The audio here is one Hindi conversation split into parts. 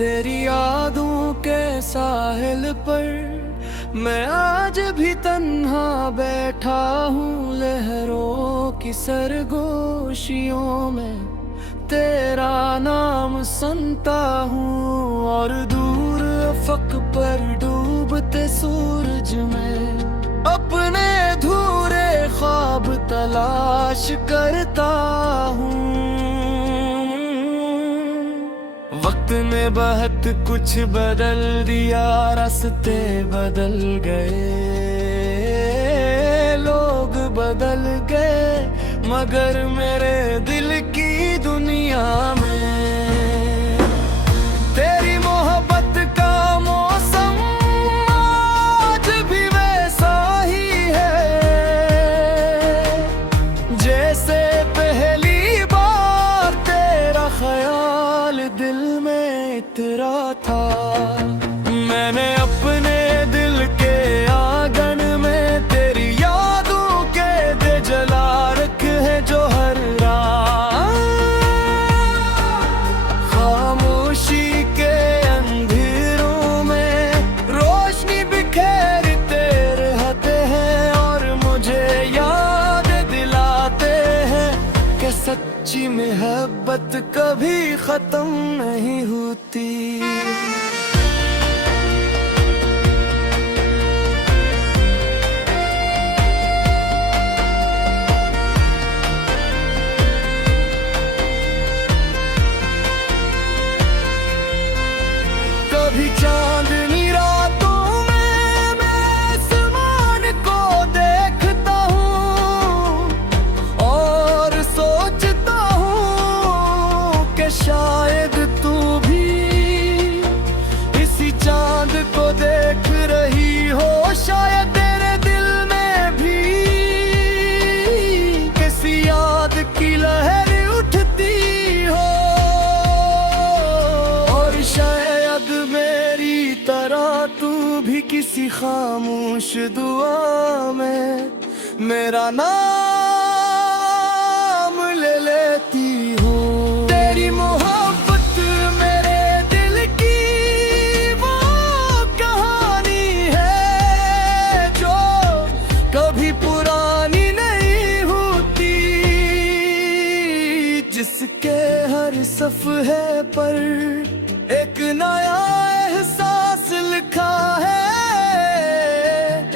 तेरी यादों के साहिल पर मैं आज भी तन्हा बैठा हूँ। लहरों की सरगोशियों में तेरा नाम सुनता हूँ, और दूर अफक पर डूबते सूरज में अपने अधूरे ख्वाब तलाश करता हूँ। वक्त ने बहुत कुछ बदल दिया, रास्ते बदल गए, लोग बदल गए, मगर मेरे दिल की दुनिया में तेरी मोहब्बत का मौसम आज भी वैसा ही है, जैसे पहली बार तेरा ख्याल दिल में इतरा था। मैंने अपने दिल के आंगन में तेरी यादों के दे जला रखे हैं, जो हर रात खामोशी के अंधेरों में रोशनी बिखेरते रहते हैं, और मुझे याद दिलाते हैं कि सच्ची मोहब्बत कभी खत्म नहीं होती। कभी चांदनी रातों में मैं आसमान को देखता हूँ, और सोचता हूँ कि शायद तू भी इसी चांद को देख रही हो। शायद तेरे दिल में भी किसी याद की लहर उठती हो, और शायद मेरी तरह तू भी किसी खामोश दुआ में मेरा नाम ले लेती हो। तेरी मोहब्बत मेरे दिल की वो कहानी है, जो कभी पुरानी नहीं होती, जिसके हर सफ़हे पर एक नया एहसास लिखा है,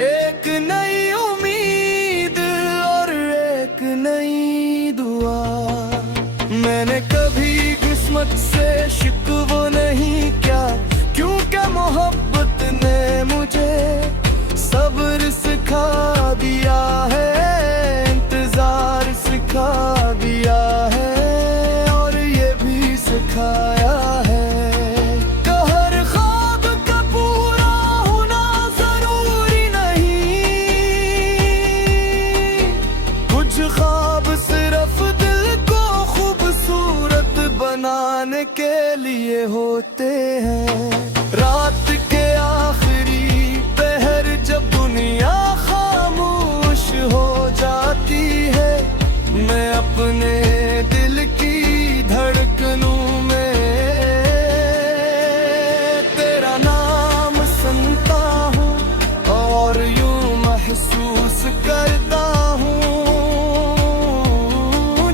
एक नई उम्मीद और एक नई दुआ। मैंने कभी किस्मत से शिकवा नहीं किया, क्योंकि मोहब्बत ने मुझे सब्र सिखा दिया है, इंतजार सिखा दिया है, और ये भी सिखाया है कि हर ख्वाब का पूरा होना जरूरी नहीं, कुछ ख्वाब सिर्फ दिल को खूबसूरत बनाने के लिए होते हैं। रात के आखिरी पहर जब दुनिया खामोश हो जाती है, मैं अपने दिल की धड़कनों में तेरा नाम सुनता हूँ, और यूं महसूस करता हूँ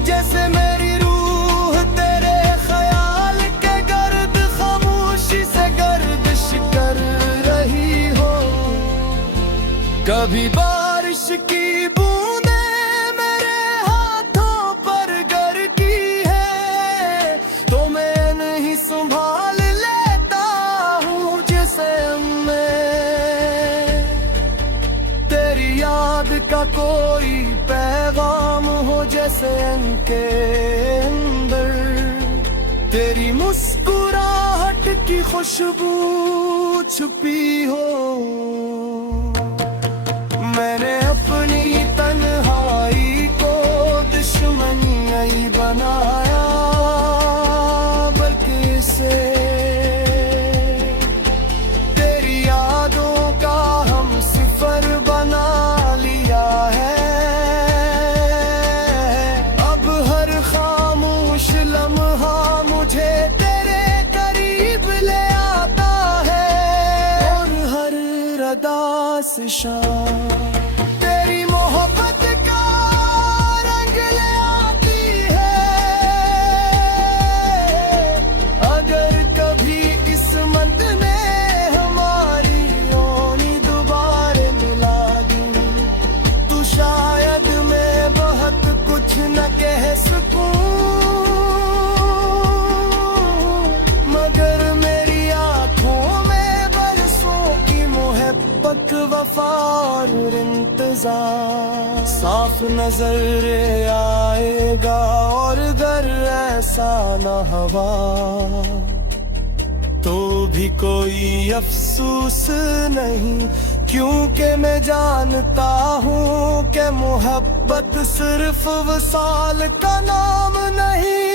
जैसे मेरी रूह तेरे ख्याल के गर्द खामोशी से गर्दिश कर रही हो। कभी बारिश की बूंदें मेरे हाथों पर गिरती है, तो मैं नहीं संभाल लेता हूँ जैसे मैं तेरी याद का कोई पैगाम हो, जैसे उनके अंदर तेरी मुस्कुराहट की खुशबू छुपी हो। मैंने अपनी तन्हाई को दुश्मनी नहीं बनाया, बल्कि इसे तेरी यादों का हम सिफर बना लिया है। अब हर खामोश लम्हा मुझे तेरे करीब ले निशान। तेरी मोहब्बत का रंग ले आती है, अगर कभी किस्मत ने हमारी ओनी दोबारा मिला दी, तो शायद मैं बहुत कुछ न कह सकूं, मगर मेरी आंखों में बरसों की मोहब्बत, वफा और इंतजार साफ नजर आएगा। और अगर ऐसा न हवा तो भी कोई अफसोस नहीं, क्योंकि मैं जानता हूँ कि मोहब्बत सिर्फ वसाल का नाम नहीं,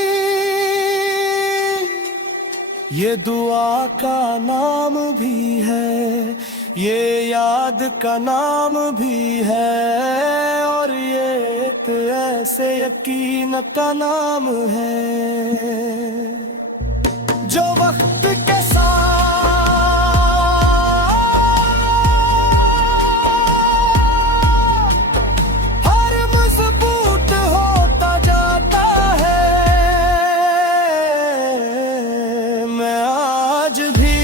ये दुआ का नाम भी है, ये याद का नाम भी है, और ये एक ऐसे यकीन का नाम है जो वक्त के साथ हर मजबूत होता जाता है। मैं आज भी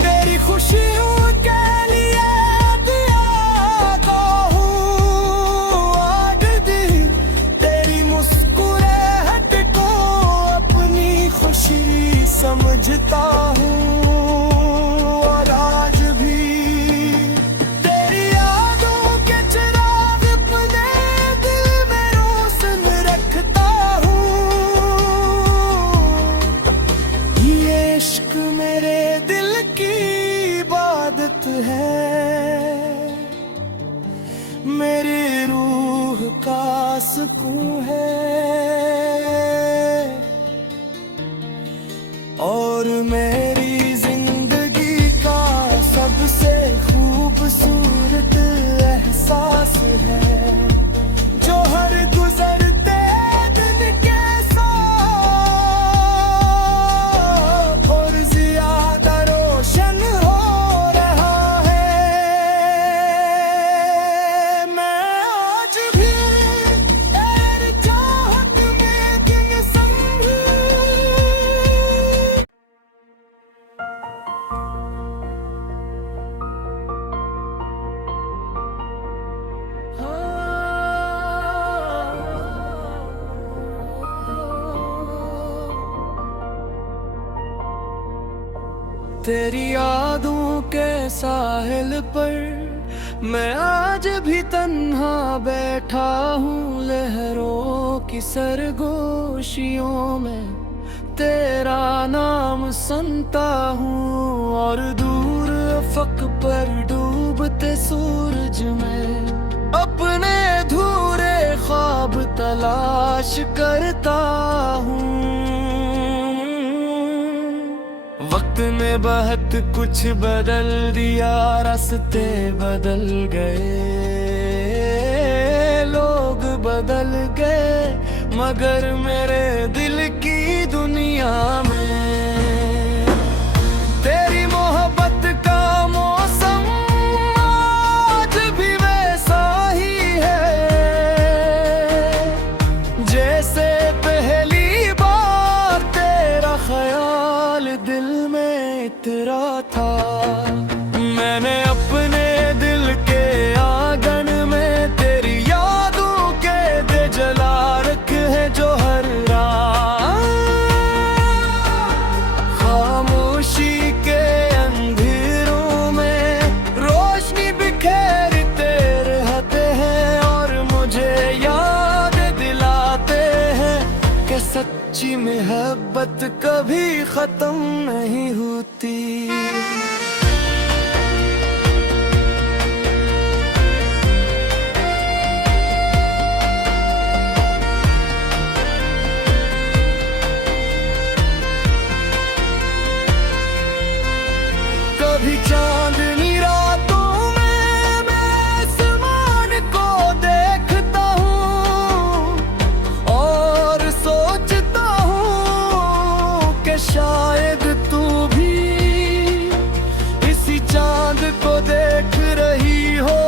तेरी खुशियों के लिए दुआ हूँ, आज भी तेरी मुस्कुराहट को अपनी खुशी समझता हूँ, और आज भी तेरी यादों के चिराग अपने दिल में रोशन रखता हूँ। ये इश्क मेरे दिल की इबादत है, मेरी रूह का सुकून है, और मेरी जिंदगी का सबसे खूबसूरत एहसास है, जो हर गुजरते दिन के साथ और ज्यादा रोशन हो रहा है। मैं आज भी तेरी चाहत में दिन संग तेरी यादों के साहिल पर मैं आज भी तन्हा बैठा हूँ, लहरों की सरगोशियों में तेरा नाम सुनता हूँ, और दूर अफक पर डूबते सूरज में अपने अधूरे ख्वाब तलाश करता हूँ। वक्त ने बहुत कुछ बदल दिया, रास्ते बदल गए, लोग बदल गए, मगर मेरे दिल की दुनिया में तेरी मोहब्बत का मौसम आज भी वैसा ही है, जैसे पहली बार तेरा ख्याल दिल में इतरा था। मैंने अपने दिल के आंगन में तेरी यादों के दे जला रखे हैं, जो हर रात खामोशी के अंधेरों में रोशनी बिखेरते रहते हैं, और मुझे याद दिलाते हैं कि सच्ची मोहब्बत कभी खत्म नहीं होती। कभी चांदनी रातों में मैं आसमान को देखता हूँ, और सोचता हूँ कि शायद तू भी इसी चांद को देख रही हो,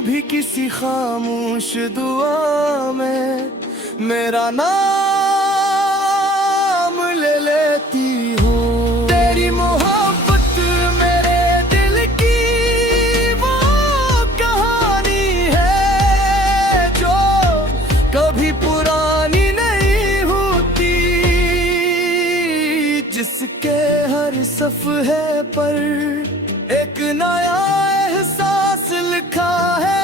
भी किसी खामोश दुआ में मेरा नाम ले लेती हूँ। तेरी मोहब्बत मेरे दिल की वो कहानी है जो कभी पुरानी नहीं होती, जिसके हर सफ़हे पर एक नया एहसास लिखा है,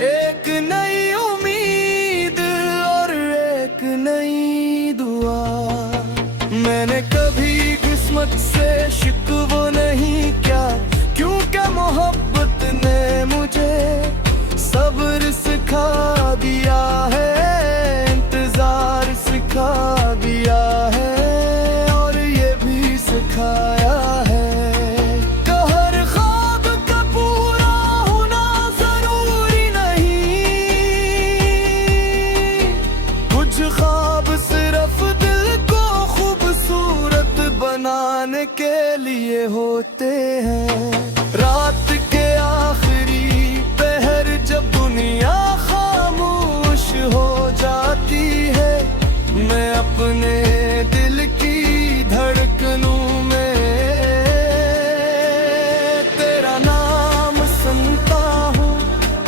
एक नई उम्मीद और एक नई दुआ। मैंने कभी किस्मत से शिकवा नहीं किया, क्योंकि मोहब्बत ने मुझे सब्र सिखा दिया है, इंतजार सिखा दिया है और ये भी सिखाया है कि हर ख्वाब का पूरा होना जरूरी नहीं। कुछ ख्वाब सिर्फ दिल को खूबसूरत बनाने के लिए होते हैं। रात के आखिरी पहर जब दुनिया खामोश हो जाती है, मैं अपने दिल की धड़कनों में तेरा नाम सुनता हूँ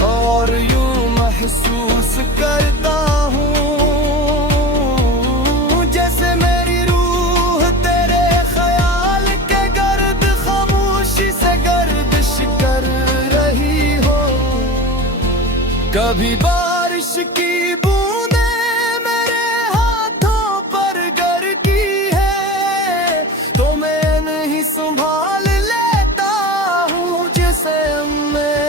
और यूं महसूस करता हूँ जैसे मेरी रूह तेरे ख्याल के गर्द खामोशी से गर्दिश कर रही हो। कभी बारिश की बूंदें मेरे हाथों पर गिरती है तो मैं नहीं संभाल लेता हूँ जैसे मैं।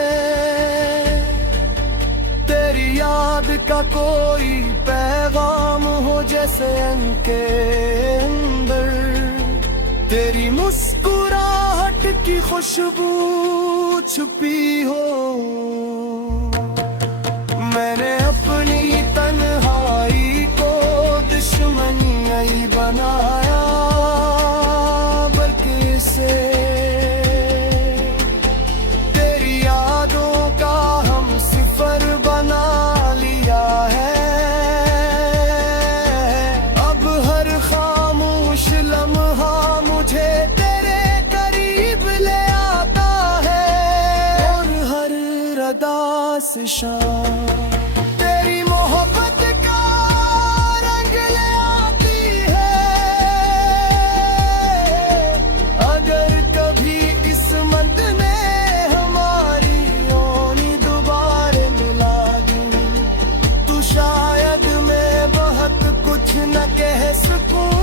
तेरी याद का कोई पैगाम हो जैसे उनके अंदर, तेरी मुस्कुराहट की खुशबू छुपी हो। मैंने अपनी तन्हाई को दुश्मनी नहीं बनाया, बल्कि इसे तेरी यादों का हम सिफर बना लिया है। अब हर खामोश लम्हा मुझे तेरे करीब ले आता है और हर रदा से शाम तेरी मोहब्बत का रंग ले आती है। अगर कभी किस्मत ने हमारी ओनी दोबारा मिला दी तो शायद मैं बहुत कुछ न कह सकूं,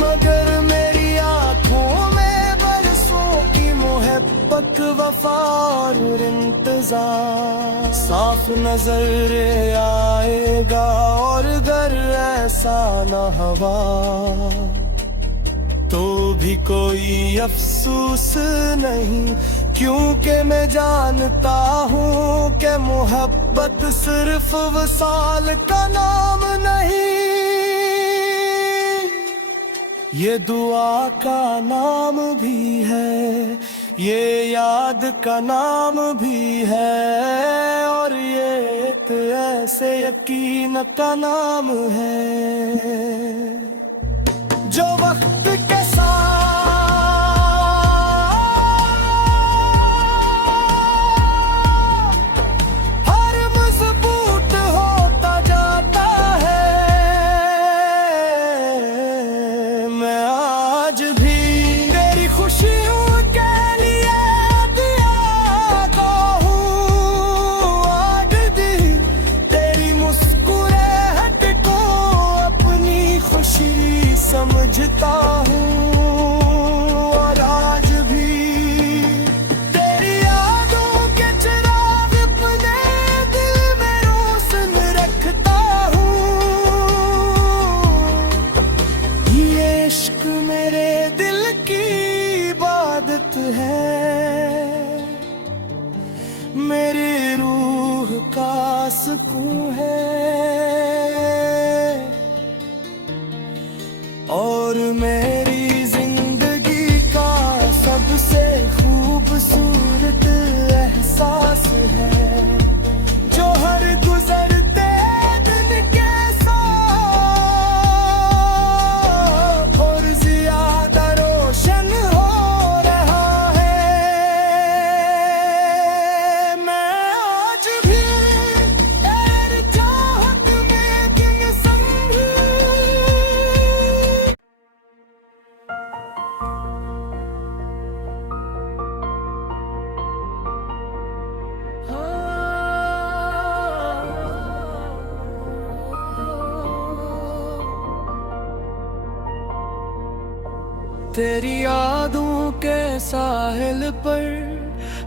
मगर मेरी आंखों में बरसों की मोहब्बत वफा और इंतजार साफ नजर आएगा। और अगर ऐसा न हवा तो भी कोई अफसोस नहीं, क्योंकि मैं जानता हूँ कि मोहब्बत सिर्फ वसाल का नाम नहीं, ये दुआ का नाम भी है, ये याद का नाम भी है और ये एक ऐसे यकीन का नाम है जो वक्त के साथ हर मजबूत होता जाता है। मैं आज भी तेरी खुशियों के लिए दुआ हूँ, आज भी तेरी मुस्कुराहट को अपनी खुशी समझता हूँ। और आज भी तेरी यादों के चिराग अपने दिल में रोशन रखता हूँ। ये इश्क मेरे दिल की इबादत है, मेरी रूह का सुकून है और मेरी जिंदगी का सबसे खूब है जो हर गुजरते दिन के साथ और ज्यादा रोशन हो रहा है। मैं आज भी तेरी चाहत में दिन संग तेरी यादों के साहिल पर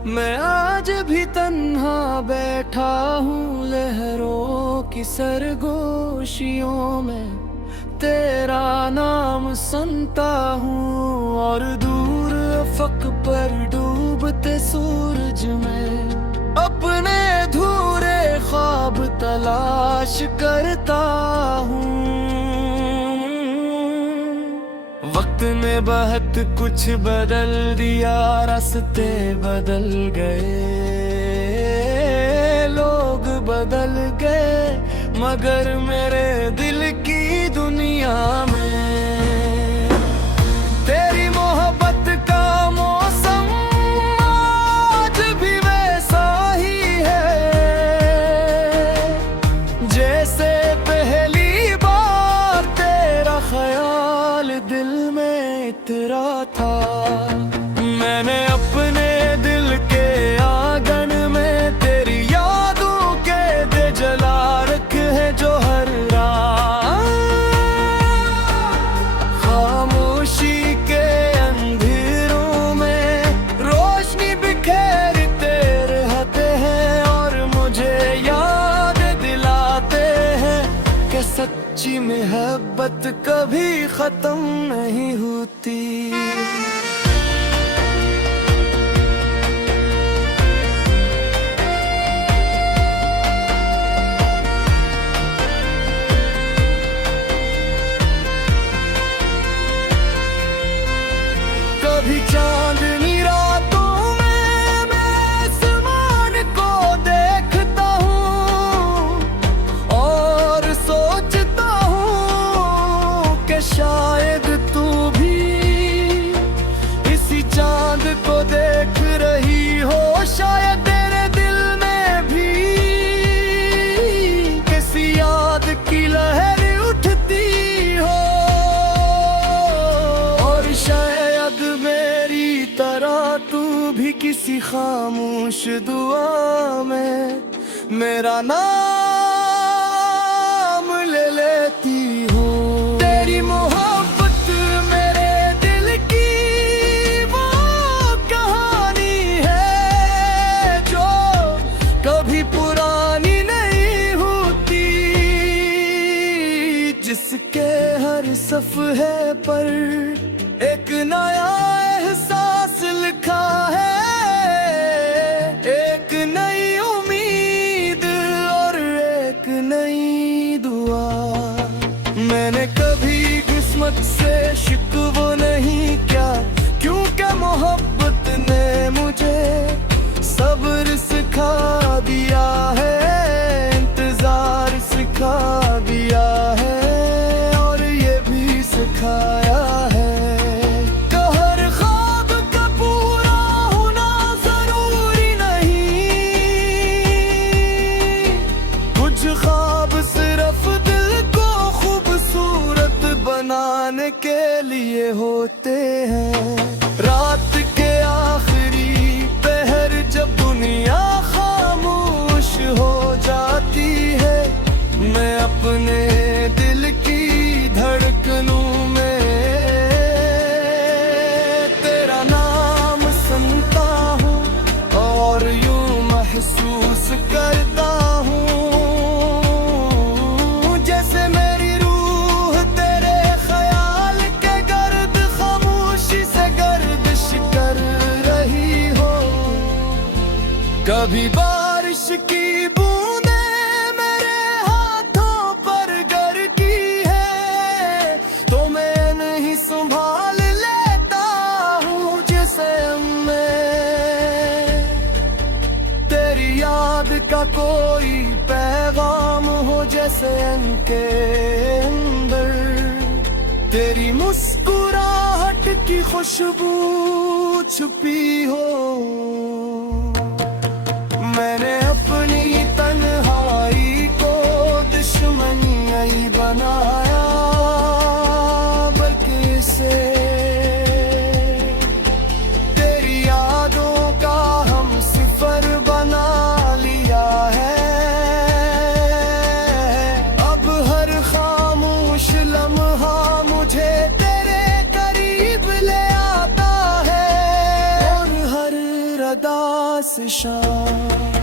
मैं आज भी तन्हा बैठा हूँ। लहरों की सरगोशियों में तेरा नाम सुनता हूँ और दूर अफक पर डूबते सूरज में अपने अधूरे ख्वाब तलाश करता हूँ। वक्त ने बहुत कुछ बदल दिया, रास्ते बदल गए, लोग बदल गए, मगर मेरे दिल की दुनिया में तेरी मोहब्बत का मौसम आज भी वैसा ही है जैसे पहली बार तेरा ख्याल दिल में इतरा था। मैंने अपने दिल के आंगन में तेरी यादों के दे जला रखे हैं जो हर रात खामोशी के अंधेरों में रोशनी बिखेरते रहते हैं और मुझे याद दिलाते हैं कि सच्ची मोहब्बत कभी खत्म नहीं होती। कभी चांदनी रातों में मैं आसमान को देखता हूँ और सोचता हूँ कि शायद तू भी इसी चांद को देख रही हो। शायद तेरे दिल में भी किसी याद की लहर उठती हो और शायद मेरी तरह तू भी किसी खामोश दुआ में मेरा नाम ले लेती हो। तेरी मोहब्बत मेरे दिल की वो कहानी है जो कभी पुरानी नहीं होती, जिसके हर सफ़हे पर एक नया एहसास लिखा है, एक नई उम्मीद और एक नई दुआ। मैंने कभी किस्मत से शिकवा नहीं किया क्योंकि मोहब्बत ने मुझे सब्र सिखा दिया है, इंतजार सिखा दिया है और ये भी सिखाया है कि हर ख्वाब का पूरा होना जरूरी नहीं। कुछ ख्वाब सिर्फ दिल को खूबसूरत बनाने के लिए होते हैं। रात के आखिरी पहर जब दुनिया खामोश हो जाती है, मैं अपने दिल की धड़कनों में तेरा नाम सुनता हूँ और यूं महसूस करता हूँ जैसे मेरी रूह तेरे ख्याल के गर्द खामोशी से गर्दिश कर रही हो। कभी बारिश की बूंदे मेरे हाथों पर गिरती है तो मैं नहीं संभाल लेता हूँ जैसे मैं तेरी हुसैन के अंदर तेरी मुस्कुराहट की खुशबू छुपी हो। मैंने अपनी तन्हाई को दुश्मनी नहीं बनाया, बल्कि इसे तेरी यादों का हम सिफर बना लिया है। अब हर खामोश लम्हा मुझे तेरे करीब ले आता है, और हर रदा से शाम